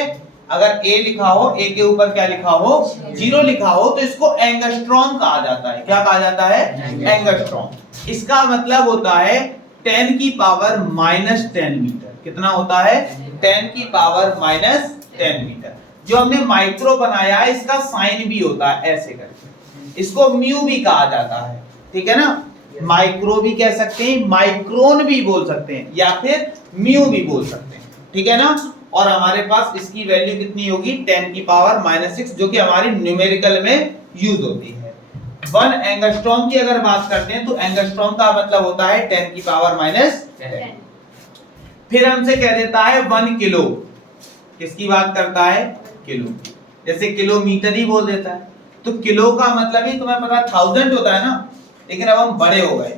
अगर a लिखा हो, a के ऊपर क्या लिखा हो 0 लिखा हो, तो इसको एंगस्ट्रॉम कहा जाता है। क्या कहा जाता है, एंगस्ट्रॉम। इसका मतलब होता है 10 की पावर -10 मीटर। कितना होता है 10 की पावर -10 मीटर। जो हमने माइक्रो बनाया है इसका साइन भी होता है ऐसे करके, इसको म्यू भी कहा जाता है, ठीक है ना। माइक्रो भी कह सकते हैं, माइक्रोन भी बोल सकते हैं, या फिर म्यू भी बोल सकते हैं, ठीक है ना। और हमारे पास इसकी वैल्यू कितनी होगी 10 की पावर -6, जो कि हमारी न्यूमेरिकल में यूज होती है। 1 एंगस्ट्रॉम की अगर बात करते हैं तो एंगस्ट्रॉम का मतलब होता है 10 की पावर -10। फिर हमसे कह देता है 1 किलो, किसकी बात करता है, किलो। जैसे किलोमीटर ही बोल देता है, तो किलो का मतलब ही तुम्हें पता 1000 होता है ना। लेकिन अब हम बड़े हो गए,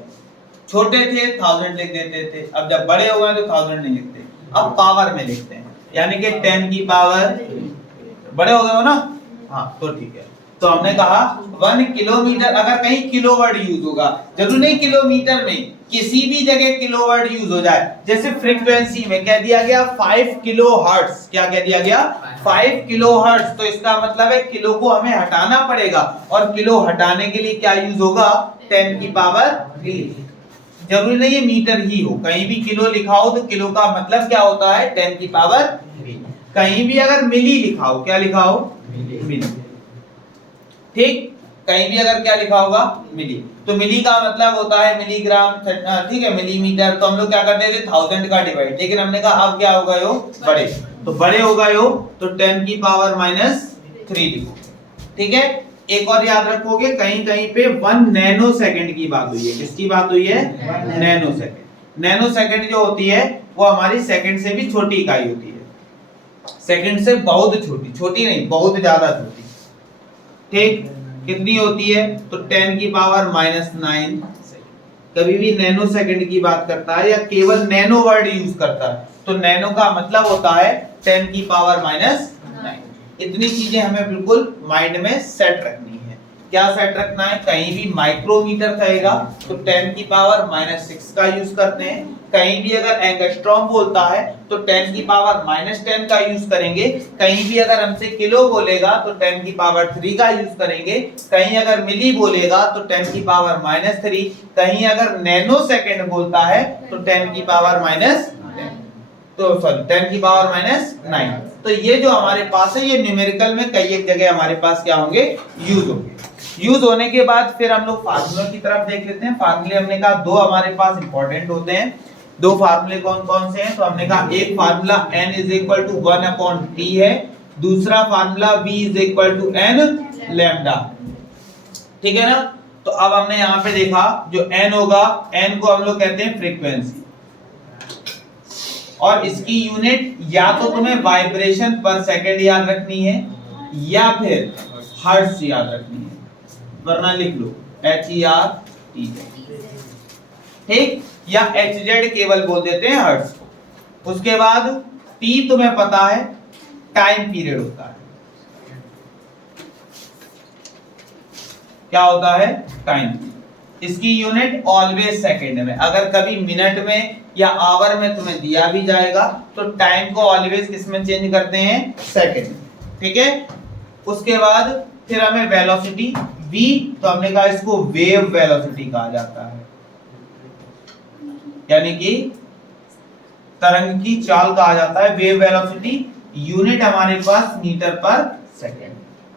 छोटे थे 1000 लिख देते थे, अब जब बड़े हो गए तो 1000 नहीं लिखते, अब पावर में लिखते हैं, यानी कि 10 की पावर, बड़े हो गए हो ना, हाँ तो ठीक है। तो हमने कहा 1 किलोमीटर, अगर कहीं किलो वर्ड यूज होगा, जरूरी नहीं किलोमीटर में, किसी भी जगह किलो वर्ड यूज हो जाए। जैसे फ्रीक्वेंसी में कह दिया गया 5 किलो हर्ट्ज, क्या कह दिया गया 5 किलो हर्ट्ज, तो इसका मतलब है किलो को हमें हटाना पड़ेगा, और किलो हटाने के लिए क्या यूज होगा 10 की पावर 3। जरूरी नहीं है मीटर ही हो, कहीं भी किलो लिखा हो तो किलो का मतलब क्या होता है 10 की पावर 3। कहीं भी अगर मिली लिखा हो, क्या लिखा हो मिली, ठीक, कहीं भी अगर क्या लिखा होगा मिली, तो मिली का मतलब होता है मिलीग्राम, ठीक है, मिलीमीटर। तो हम लोग क्या करते थे 1000 का डिवाइड, लेकिन हमने कहा अब क्या हो गए हो बड़े, तो बड़े हो गए हो तो 10 की पावर -3 लिखो, ठीक है। एक और याद रखोगे, कहीं कहीं पे 1 नैनो सेकंड की बात हुई है, किसकी बात हुई है नैनो सेकंड। नैनो सेकंड जो होती है वो हमारी सेकंड से भी छोटी इकाई होती है, सेकंड से बहुत छोटी, छोटी नहीं बहुत ज्यादा छोटी, ठीक, कितनी होती है तो 10 की पावर -9। कभी भी नैनो सेकंड की बात करता है या केवल नैनो वर्ड यूज करता है तो नैनो का मतलब होता है 10 की पावर -9। इतनी चीजें हमें बिल्कुल माइंड में सेट रखनी है। क्या सेट रखना है, कहीं भी माइक्रोमीटर कहेगा तो 10 की पावर -6 का यूज करते हैं, कहीं भी अगर एंगस्ट्रॉम बोलता है तो 10 की पावर -10 का यूज करेंगे, कहीं भी अगर हमसे किलो बोलेगा तो 10 की पावर 3 का यूज करेंगे, कहीं अगर मिली बोलेगा तो 10 की पावर -3, कहीं अगर नैनो सेकंड बोलता है तो 10 की पावर -10, तो सॉरी 10 की पावर -9। तो ये जो हमारे पास है ये न्यूमेरिकल में कई एक जगह हमारे पास क्या होंगे यूज होंगे। यूज होने के बाद फिर हम लोग फार्मूला की तरफ देख लेते हैं। फार्मूले हमने कहा दो हमारे पास इंपॉर्टेंट होते हैं। दो फार्मूले कौन कौन से हैं, तो हमने कहा एक फार्मूला n = 1/t है, दूसरा फार्मूला v = n लैम्डा, ठीक है ना। तो अब हमने यहाँ पे देखा जो n होगा, n को हम लोग कहते हैं फ्रीक्वेंसी, और इसकी यूनिट या तो तुम्हें वाइब्रेशन पर सेकंड याद रखनी है या फिर हर्ट्ज याद रखनी है, वरना लिख लो HERT, ठीक, या HZ केवल बोल देते हैं हर्ट्ज को। उसके बाद T तुम्हें पता है टाइम पीरियड होता है, क्या होता है टाइम, इसकी यूनिट ऑलवेज सेकंड में। अगर कभी मिनट में या आवर में तुम्हें दिया भी जाएगा तो टाइम को ऑलवेज किस में चेंज करते हैं सेकंड, ठीक है। उसके बाद फिर हमें वेलोसिटी v, तो हमने कहा इसको वेव वेलोसिटी कहा जाता है, यानी कि तरंग की चाल कहा जाता है वेव वेलोसिटी। यूनिट हमारे पास मीटर पर सेकंड।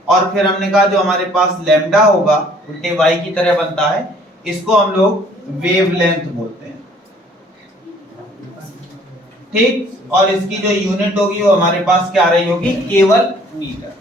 और फिर हमने कहा जो हमारे पास लैम्डा होगा उल्टे y की तरह बनता है, इसको हम लोग वेवलेंथ बोलते हैं, ठीक। और इसकी जो यूनिट होगी वो हमारे पास क्या आ रही होगी, केवल मीटर,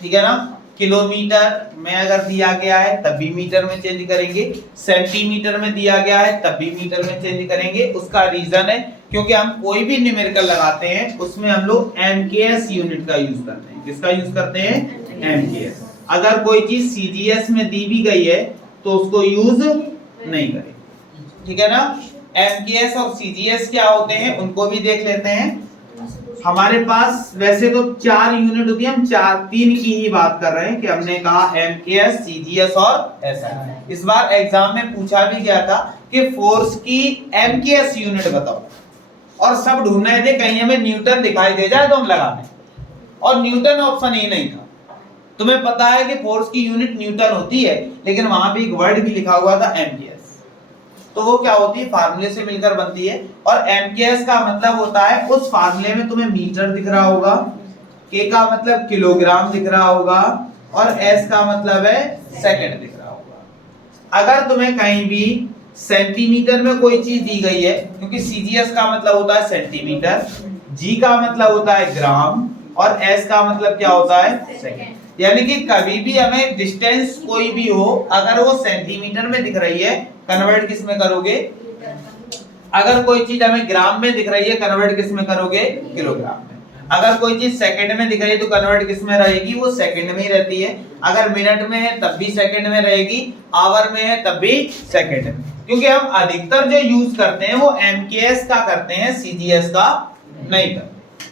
ठीक है ना। किलोमीटर में अगर दिया गया है तब भी मीटर में चेंज करेंगे, सेंटीमीटर में दिया गया है तब भी मीटर में चेंज करेंगे। उसका रीजन है क्योंकि हम कोई भी न्यूमेरिकल लगाते हैं उसमें हम लोग एमकेएस यूनिट का यूज करते हैं। किसका यूज करते हैं, एमकेएस। अगर कोई चीज सीजीएस में दी भी गई है तो उसको यूज नहीं करेंगे, ठीक है ना। एमकेएस और सीजीएस क्या होते हैं उनको भी देख लेते हैं। हमारे पास वैसे तो 4 यूनिट होती है, हम 3 की ही बात कर रहे हैं कि हमने कहा एमकेएस, सीजीएस और एसआई। इस बार एग्जाम में पूछा भी गया था कि फोर्स की एमकेएस यूनिट बताओ, और सब ढूंढ रहे थे कहीं हमें न्यूटन दिखाई दे जाए तो हम लगा दें, और न्यूटन ऑप्शन ही नहीं था। तुम्हें पता है कि फोर्स की यूनिट न्यूटन होती है, लेकिन वहां पे एक वर्ड भी लिखा हुआ था एमकेएस। तो वो क्या होती है, फार्मूले से मिलकर बनती है। और एमकेएस का मतलब होता है, उस फार्मूले में तुम्हें मीटर दिख रहा होगा, के का मतलब किलोग्राम दिख रहा होगा, और एस का मतलब है सेकंड दिख रहा होगा। अगर तुम्हें कहीं भी सेंटीमीटर में कोई चीज दी गई है, क्योंकि सीजीएस का मतलब होता है सेंटीमीटर, जी का मतलब होता है ग्राम, और एस का मतलब क्या होता है, सेकंड। यानी कि कभी भी हमें डिस्टेंस कोई भी हो, अगर वो सेंटीमीटर में दिख रही है कन्वर्ट किस में करोगे, अगर कोई चीज हमें ग्राम में दिख रही है कन्वर्ट किस में करोगे, किलोग्राम में। अगर कोई चीज सेकंड में दिख रही है तो कन्वर्ट किस में रहेगी, वो सेकंड में ही रहती है। अगर मिनट में है तब भी सेकंड में रहेगी, आवर में है तब भी सेकंड में। क्योंकि हम अधिकतर जो यूज करते हैं वो एमकेएस का करते हैं, सीजीएस का नहीं करते,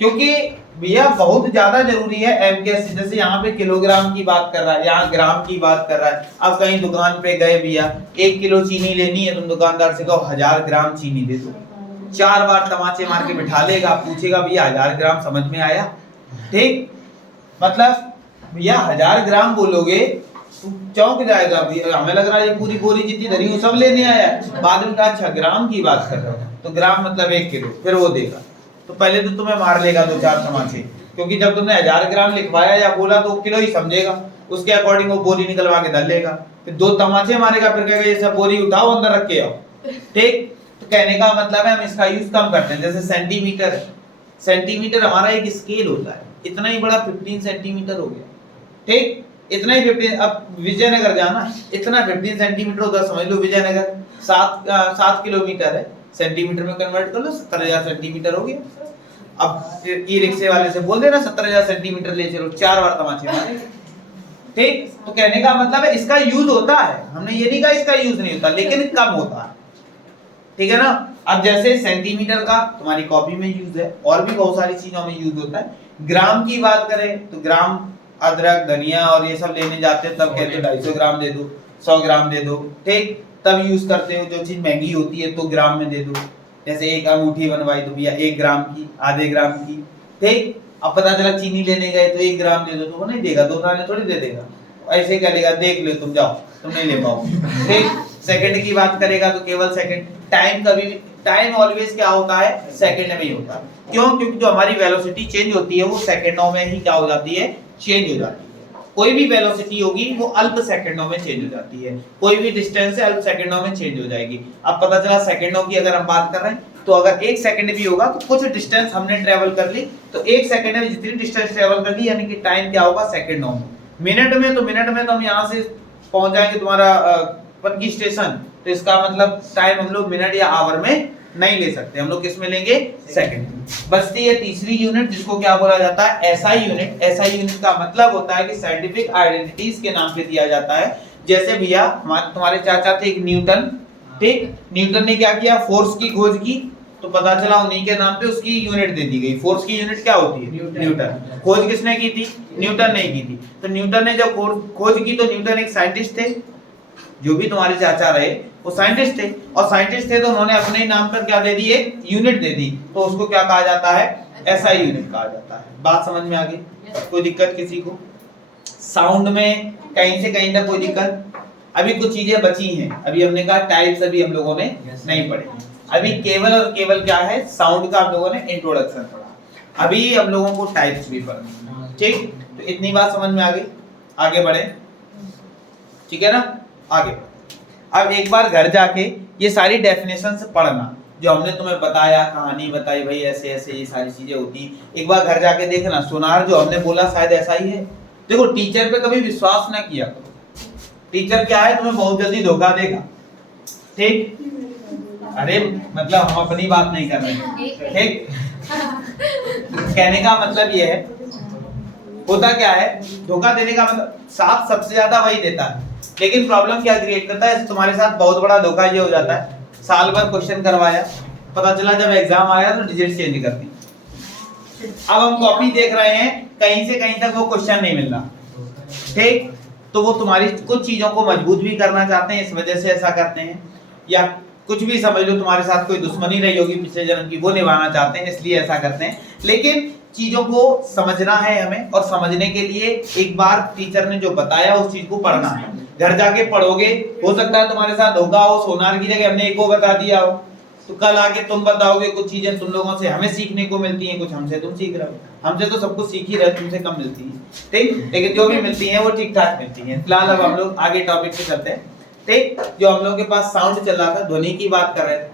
क्योंकि भैया बहुत ज्यादा जरूरी है एमकेएस। जैसे यहाँ पे किलोग्राम की बात कर रहा है, यहाँ ग्राम की बात कर रहा है। अब कहीं दुकान पे गए भैया, 1 किलो चीनी लेनी है, तुम दुकानदार से कहो 1000 ग्राम चीनी दे दो, 4 बार तमाचे मार के बिठा लेगा, पूछेगा भैया 1000 ग्राम समझ में आया, ठीक। मतलब भैया 1000 ग्राम बोलोगे चौंक जाएगा, हमें लग रहा है ये पूरी बोरी जितनी धरी वो सब लेने आया। बाद में कहा अच्छा ग्राम की बात कर रहा हूँ, तो ग्राम मतलब 1 किलो, फिर वो देगा। तो पहले तो तुम्हें मार लेगा 2-4 तमाचे, क्योंकि जब तुमने 1000 ग्राम लिखवाया या बोला तो किलो ही समझेगा, उसके अकॉर्डिंग वो बोरी निकलवा के धर लेगा। फिर 2 तमाचे मारेगा, फिर कहेगा ये सब बोरी उठाओ अंदर रख के आओ, ठीक। तो कहने का मतलब है हम इसका यूज कम करते हैं। जैसे सेंटीमीटर है, सेंटीमीटर हमारा एक स्केल होता है, इतना ही बड़ा 15 सेंटीमीटर हो गया, ठीक। इतना ही 15, अब विजयनगर जाना, इतना 15 सेंटीमीटर होता है, समझ लो विजयनगर 7 किलोमीटर है, सेंटीमीटर में कन्वर्ट कर लो, 70,000 सेंटीमीटर हो गया। अब ई रिक्शे वाले से बोल देना 70,000 सेंटीमीटर ले चलो, 4 बार तमाचे मारे, ठीक। तो कहने का मतलब है इसका यूज होता है, हमने ये नहीं कहा इसका यूज नहीं होता, लेकिन कम होता है, ठीक है ना। अब जैसे सेंटीमीटर का तुम्हारी कॉपी में यूज है, और भी बहुत सारी चीजों में यूज होता है। ग्राम की बात करें तो ग्राम अदरक धनिया और ये सब लेने जाते हैं तब कहते हो 250 ग्राम दे दो, 100 ग्राम दे दो, ठीक, तब यूज करते हो। जो चीज महंगी होती है तो ग्राम में दे दो, जैसे एक अंगूठी बनवाई तो भैया 1 ग्राम की, आधे ग्राम की, ठीक। अब पता चला चीनी लेने गए तो 1 ग्राम दे दो, तो वो नहीं देगा, 2 थाने थोड़ी दे देगा, ऐसे करेगा देख लो तुम जाओ, तुम नहीं ले पाओगे, ठीक। सेकंड की बात करेगा तो केवल सेकंड। टाइम कभी भी, टाइम ऑलवेज क्या होता है, सेकंड में ही होता है। क्यों, क्योंकि जो हमारी वेलोसिटी चेंज होती है वो सेकंडों में ही क्या हो जाती है, चेंज हो जाती है। कोई भी वेलोसिटी होगी वो अल्प सेकंडों में चेंज हो जाती है, कोई भी डिस्टेंस है अल्प सेकंडों में चेंज हो जाएगी। अब पता चला सेकंडों की अगर हम बात कर रहे हैं तो अगर 1 सेकंड भी होगा तो कुछ डिस्टेंस हमने ट्रेवल कर ली, तो 1 सेकंड में जितनी डिस्टेंस ट्रेवल कर ली, यानी कि टाइम क्या होगा, सेकंडों में। मिनट में तो हम यहाँ से पहुंच जाएंगे तुम्हारा पनकी स्टेशन, तो इसका मतलब टाइम हम लोग मिनट या आवर में नहीं ले सकते, हम लोग किस में लेंगे, सेकंड। बचती है तीसरी यूनिट जिसको क्या बोला जाता है, एसआई यूनिट। एसआई यूनिट का मतलब होता है कि साइंटिफिक आइडेंटिटीज के नाम पे दिया जाता है। जैसे भैया तुम्हारे चाचा थे एक न्यूटन, ठीक। न्यूटन ने क्या किया, फोर्स की खोज की, तो पता चला उन्हीं के नाम पे उसकी यूनिट दे दी गई। फोर्स की यूनिट क्या होती है, न्यूटन। खोज किसने की थी, न्यूटन ने की थी। तो न्यूटन ने जब खोज की तो न्यूटन एक साइंटिस्ट थे, जो भी तुम्हारे चाचा रहे वो साइंटिस्ट थे, और साइंटिस्ट थे तो उन्होंने अपने नाम पर क्या दे दी, एक यूनिट दे दी, तो उसको क्या कहा जाता है, एसआई यूनिट कहा जाता है। बात समझ में आ गई, कोई दिक्कत किसी को? साउंड में कहीं से कहीं तक कोई दिक्कत? अभी कुछ चीजें बची हैं, अभी हमने कहा टाइप्स अभी हम लोगों ने नहीं पढ़े, अभी केवल और केवल क्या है, साउंड का हम लोगों ने इंट्रोडक्शन पढ़ा, अभी हम लोगों को टाइप्स भी पढ़ना, ठीक। तो इतनी बात समझ में आ गई, आगे बढ़े, ठीक है ना, आगे। अब एक बार घर जाके ये सारी डेफिनेशंस पढ़ना, जो हमने तुम्हें बताया, कहानी बताई भाई ऐसे ऐसे ये सारी चीजें होती, एक बार घर जाके देखना सोनार जो हमने बोला शायद ऐसा ही है। देखो टीचर पे कभी विश्वास ना किया करो, टीचर क्या है तुम्हें बहुत जल्दी धोखा देगा, ठीक? अरे मतलब हम अपनी बात नहीं कर रहे हैं, ठीक? कहने का मतलब ये है, होता क्या है धोखा देने का मतलब साथ सबसे ज्यादा वही देता है, लेकिन प्रॉब्लम क्या क्रिएट करता है तुम्हारे साथ, बहुत बड़ा धोखा ये हो जाता है, साल भर क्वेश्चन करवाया, पता चला जब एग्जाम आया तो डिजिट चेंज कर दी। अब हम कॉपी देख रहे हैं, कहीं से कहीं तक वो क्वेश्चन नहीं मिल रहा, ठीक? तो वो तुम्हारी कुछ चीजों को मजबूत भी करना चाहते हैं, इस वजह से ऐसा करते हैं, या कुछ भी समझ लो तुम्हारे साथ कोई दुश्मनी रही होगी पिछले जन्म की, वो निभाना चाहते हैं, इसलिए ऐसा करते हैं। लेकिन चीजों को समझना है हमें, और समझने के लिए एक बार टीचर ने जो बताया उस चीज को पढ़ना है, घर जाके पढ़ोगे, हो सकता है तुम्हारे साथ धोखा हो, सोनार की जगह हमने एक को बता दिया हो, तो कल आके तुम बताओगे, कुछ चीजें तुम लोगों से हमें सीखने को मिलती हैं, कुछ हमसे तुम सीख रहे हो, हमसे तो सब कुछ सीख ही रहे, तुमसे कम मिलती है, ठीक? लेकिन जो भी मिलती है वो ठीक ठाक मिलती है। फिलहाल अब हम लोग आगे टॉपिक पे चलते हैं, ठीक? जो हम लोग के पास साउंड चल रहा था, ध्वनि की बात कर रहे थे,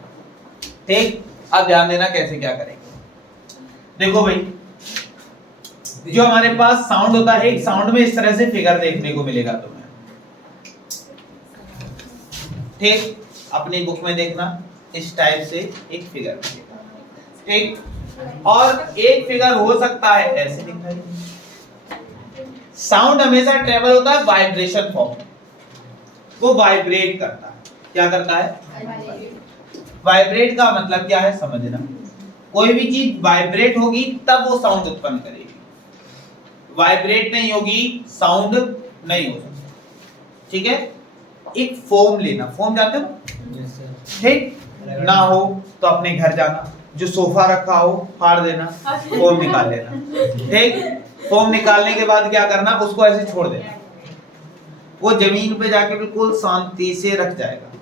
ठीक? अब ध्यान देना कैसे क्या करेंगे। देखो भाई, जो हमारे पास साउंड होता है, एक साउंड में इस तरह से फिगर देखने को मिलेगा तुम्हें, ठीक? अपनी बुक में देखना, इस टाइप से एक फिगर मिलेगा, ठीक? और एक फिगर हो सकता है ऐसे दिखाई दे। साउंड हमेशा ट्रेवल होता है वाइब्रेशन फॉर्म, वो वाइब्रेट करता है। क्या करता है? वाइब्रेट का मतलब क्या है समझना, कोई भी चीज वाइब्रेट होगी तब वो साउंड उत्पन्न करेगी, वाइब्रेट नहीं होगी साउंड नहीं हो सकता, ठीक है? एक फोम लेना, फोम जानते हो, ठीक? ना हो तो अपने घर जाना, जो सोफा रखा हो फाड़ देना, फोम निकाल लेना, ठीक? फोम निकालने के बाद क्या करना, उसको ऐसे छोड़ देना, वो जमीन पे जाके बिल्कुल शांति से रख जाएगा।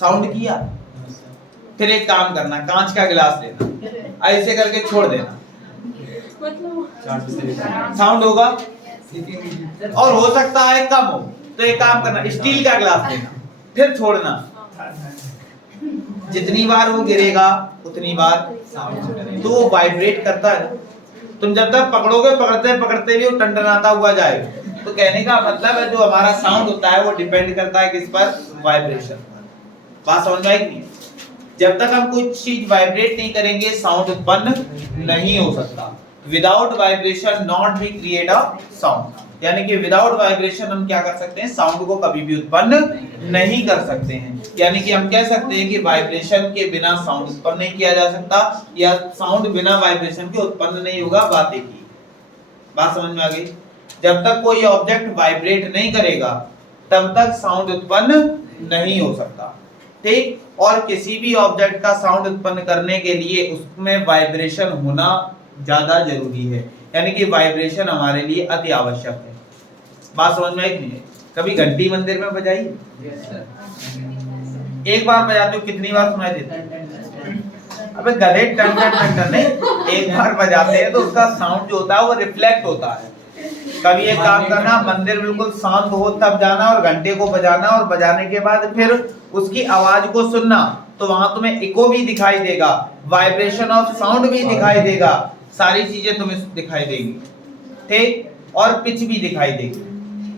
साउंड किया, फिर एक काम करना, कांच का गिलास लेना, ऐसे करके छोड़ देना, साउंड होगा, और हो सकता है कम हो तो एक काम करना, स्टील का गिलास लेना, फिर छोड़ना, जितनी बार वो गिरेगा उतनी बार तो वो वाइब्रेट करता है ना। तुम जब तक पकड़ोगे, पकड़ते पकड़ते भी वो टंटनाता हुआ जाएगा। तो कहने का मतलब है जो हमारा साउंड होता है वो डिपेंड करता है किस पर, वाइब्रेशन पर। बात समझ में आई नहीं? जब तक हम कुछ चीज वाइब्रेट नहीं करेंगे साउंड उत्पन्न नहीं हो सकता। Without vibration not be create a sound, यानी कि विदाउट वाइब्रेशन हम क्या कर सकते हैं, साउंड को कभी भी उत्पन्न नहीं कर सकते हैं। यानी कि हम कह सकते हैं कि वाइब्रेशन के बिना साउंड उत्पन्न नहीं किया जा सकता, या साउंड बिना वाइब्रेशन के उत्पन्न नहीं होगा। बात एक ही, बात समझ में आ गई? जब तक कोई ऑब्जेक्ट वाइब्रेट नहीं करेगा तब तक साउंड उत्पन्न नहीं हो सकता, ठीक? और किसी भी ऑब्जेक्ट का साउंड उत्पन्न करने के लिए उसमें वाइब्रेशन होना ज्यादा जरूरी है, यानी कि वाइब्रेशन हमारे लिए अति आवश्यक है। बात समझ में आई नहीं? कभी घंटी मंदिर में बजाई? एक बार बजाते हो कितनी बार सुनाई देता है? अबे गधे, टन टन टन टन नहीं, एक बार बजाते हैं तो उसका साउंड जो होता है वो रिफ्लेक्ट होता है। कभी एक काम करना, मंदिर बिल्कुल शांत हो तब जाना और घंटे को बजाना, और बजाने के बाद फिर उसकी आवाज को सुनना, तो वहां तुम्हें इको भी दिखाई देगा, वाइब्रेशन ऑफ साउंड भी दिखाई देगा, सारी चीजें तुम्हें दिखाई देंगी, ठीक? और पिच भी दिखाई देगी,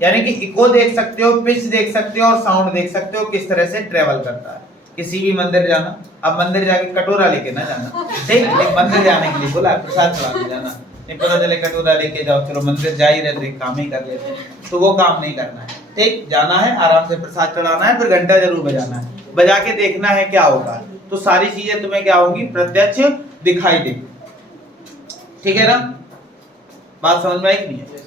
यानी कि इको देख सकते हो, पिच देख सकते हो और साउंड देख सकते हो किस तरह से ट्रेवल करता है। किसी भी मंदिर जाना, अब मंदिर जाके कटोरा लेके ना जाना, ठीक? एक मंदिर जाने के लिए बोला प्रसाद चढ़ाने जाना, नहीं पता चले कटोरा लेके जाओ, चलो मंदिर जा ही रहते काम ही कर लेते, तो वो काम नहीं करना है, ठीक? जाना है आराम से, प्रसाद चढ़ाना है, फिर घंटा जरूर बजाना है, बजा के देखना है क्या होगा, तो सारी चीजें तुम्हें क्या होंगी, प्रत्यक्ष दिखाई देगी, ठीक है ना? बात समझ में आई नहीं है?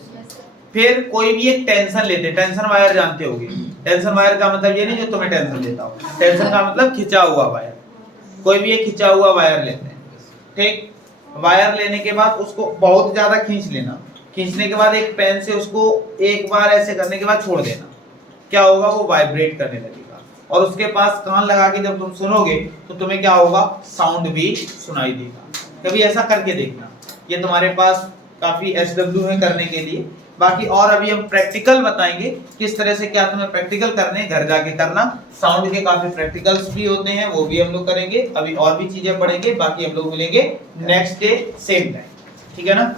फिर कोई भी एक टेंशन लेते, टेंशन वायर जानते होगे, टेंशन वायर का मतलब ये नहीं जो तुम्हें टेंशन देता हो, टेंशन का मतलब खिंचा हुआ वायर, कोई भी एक खिंचा हुआ वायर लेते हैं, ठीक? वायर लेने के बाद उसको बहुत ज्यादा खींच लेना, खींचने के बाद एक पेन से उसको एक बार ऐसे करने के बाद छोड़ देना, क्या होगा, वो वाइब्रेट करने लगेगा, और उसके पास कान लगा के जब तुम सुनोगे तो तुम्हें क्या होगा, साउंड भी सुनाई देगा। कभी ऐसा करके देखना, ये तुम्हारे पास काफी SW है करने के लिए, बाकी और अभी हम प्रैक्टिकल बताएंगे किस तरह से क्या तुम्हें प्रैक्टिकल करने घर जाके करना। साउंड के काफी प्रैक्टिकल्स भी होते हैं, वो भी हम लोग करेंगे। अभी और भी चीजें पढ़ेंगे, बाकी हम लोग मिलेंगे नेक्स्ट डे सेम टाइम, ठीक है ना।